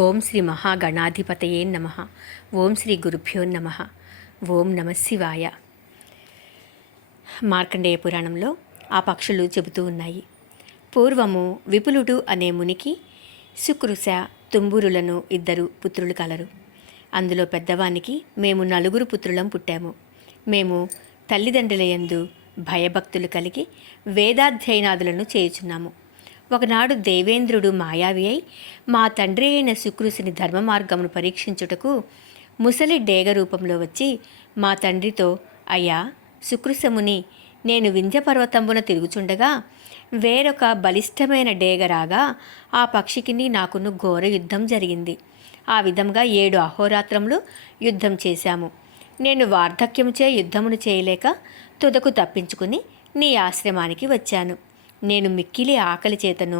ఓం శ్రీ మహాగణాధిపతయే నమః. ఓం శ్రీ గురుభ్యో నమః. ఓం నమః శివాయ. మార్కండేయ పురాణంలో ఆ పక్షులు చెబుతూ ఉన్నాయి. పూర్వము విపులుడు అనే మునికి సుకృశ తుంబురులను 2 పుత్రులు కలరు. అందులో పెద్దవానికి మేము 4 పుత్రులం పుట్టాము. మేము తల్లిదండ్రులయందు భయభక్తులు కలిగి వేదాధ్యయనాదులను చేయుచున్నాము. ఒకనాడు దేవేంద్రుడు మాయావి అయి మా తండ్రి అయిన సుకృసుని ధర్మ మార్గమును పరీక్షించుటకు ముసలి డేగ రూపంలో వచ్చి మా తండ్రితో, అయ్యా సుకృసముని, నేను వింధ్యపర్వతంబున తిరుగుచుండగా వేరొక బలిష్టమైన డేగ రాగా ఆ పక్షికిని నాకును ఘోర యుద్ధం జరిగింది. ఆ విధంగా 7 అహోరాత్రములు యుద్ధం చేశాము. నేను వార్ధక్యముచే యుద్ధమును చేయలేక తుదకు తప్పించుకుని నీ ఆశ్రమానికి వచ్చాను. నేను మిక్కిలి ఆకలి చేతను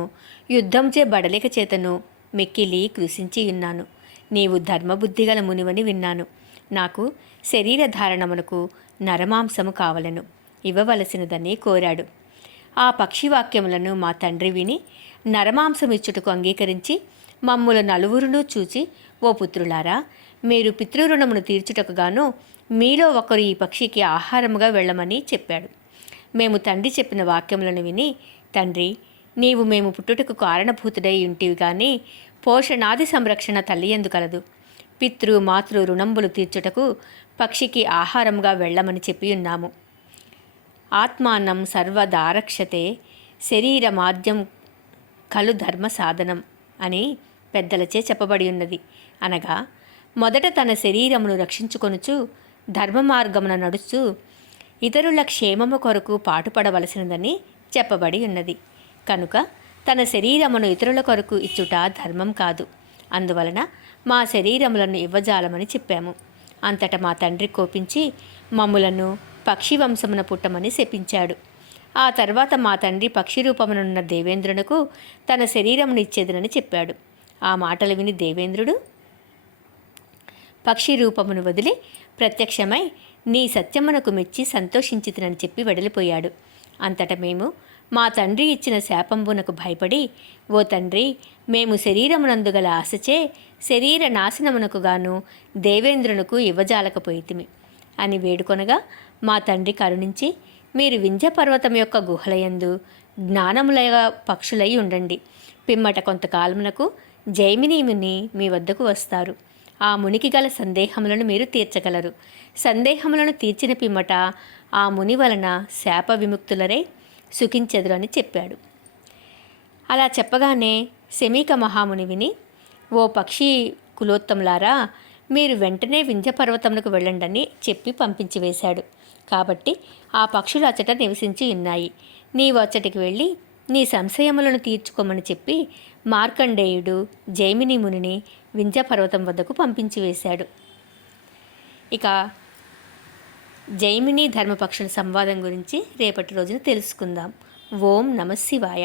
యుద్ధంచే బడలిక చేతను మిక్కిలి కృషించి ఉన్నాను. నీవు ధర్మబుద్ధిగల మునివని విన్నాను. నాకు శరీర ధారణమునకు నరమాంసము కావలను, ఇవ్వవలసినదని కోరాడు. ఆ పక్షివాక్యములను మా తండ్రి విని నరమాంసమిచ్చుటకు అంగీకరించి మమ్ముల 4 చూచి, ఓ పుత్రులారా, మీరు పితృరుణమును తీర్చుటకు గాను మీలో ఒకరు ఈ పక్షికి ఆహారముగా వెళ్ళమని చెప్పాడు. మేము తండ్రి చెప్పిన వాక్యములను విని, తండ్రి, నీవు మేము పుట్టుటకు కారణభూతుడై ఉంటివి కానీ పోషణాది సంరక్షణ తల్లి ఎందు కలదు. పితృ మాతృ రుణంబులు తీర్చుటకు పక్షికి ఆహారంగా వెళ్ళమని చెప్పి ఉన్నాము. ఆత్మానం సర్వదారక్షతే శరీరమాద్యం కలు ధర్మ సాధనం అని పెద్దలచే చెప్పబడి ఉన్నది. అనగా మొదట తన శరీరమును రక్షించుకొనుచు ధర్మ మార్గమున నడుస్తూ ఇతరుల క్షేమము కొరకు పాటుపడవలసినదని చెప్పబడి ఉన్నది. కనుక తన శరీరమును ఇతరుల కొరకు ఇచ్చుట ధర్మం కాదు. అందువలన మా శరీరములను ఇవ్వజాలమని చెప్పాము. అంతటా మా తండ్రి కోపించి మమ్ములను పక్షి వంశమున పుట్టమని శపించాడు. ఆ తర్వాత మా తండ్రి పక్షి రూపమునున్న దేవేంద్రునకు తన శరీరమును ఇచ్చేదనని చెప్పాడు. ఆ మాటలు విని దేవేంద్రుడు పక్షి రూపమును వదిలి ప్రత్యక్షమై నీ సత్యమునకు మెచ్చి సంతోషించితినని చెప్పి వెడలిపోయాడు. అంతటా మేము మా తండ్రి ఇచ్చిన శాపంబునకు భయపడి, ఓ తండ్రి, మేము శరీరమునందుగల ఆశచే శరీర నాశనమునకు గాను దేవేంద్రునకు ఇవ్వజాలకపోయితిమి అని వేడుకొనగా మా తండ్రి కరుణించి, మీరు వింధ్యపర్వతం యొక్క గుహలయందు జ్ఞానముల పక్షులై ఉండండి. పిమ్మట కొంతకాలమునకు జైమినీముని మీ వద్దకు వస్తారు. ఆ మునికి గల సందేహములను మీరు తీర్చగలరు. సందేహములను తీర్చిన పిమ్మట ఆ ముని వలన శాప విముక్తులరై సుఖించెదరు అని చెప్పాడు. అలా చెప్పగానే శమీక మహాముని విని, ఓ పక్షి కులోత్తములారా, మీరు వెంటనే వింధ్యపర్వతమునకు వెళ్ళండని చెప్పి పంపించి వేశాడు. కాబట్టి ఆ పక్షులు అచ్చట నివసించి ఉన్నాయి. నీవు అచ్చటికి వెళ్ళి నీ సంశయములను తీర్చుకోమని చెప్పి మార్కండేయుడు జైమిని మునిని వింధ్యపర్వతం వద్దకు పంపించి వేశాడు. ఇక జైమిని ధర్మపక్షుల సంవాదం గురించి రేపటి రోజున తెలుసుకుందాం. ఓం నమః శివాయ.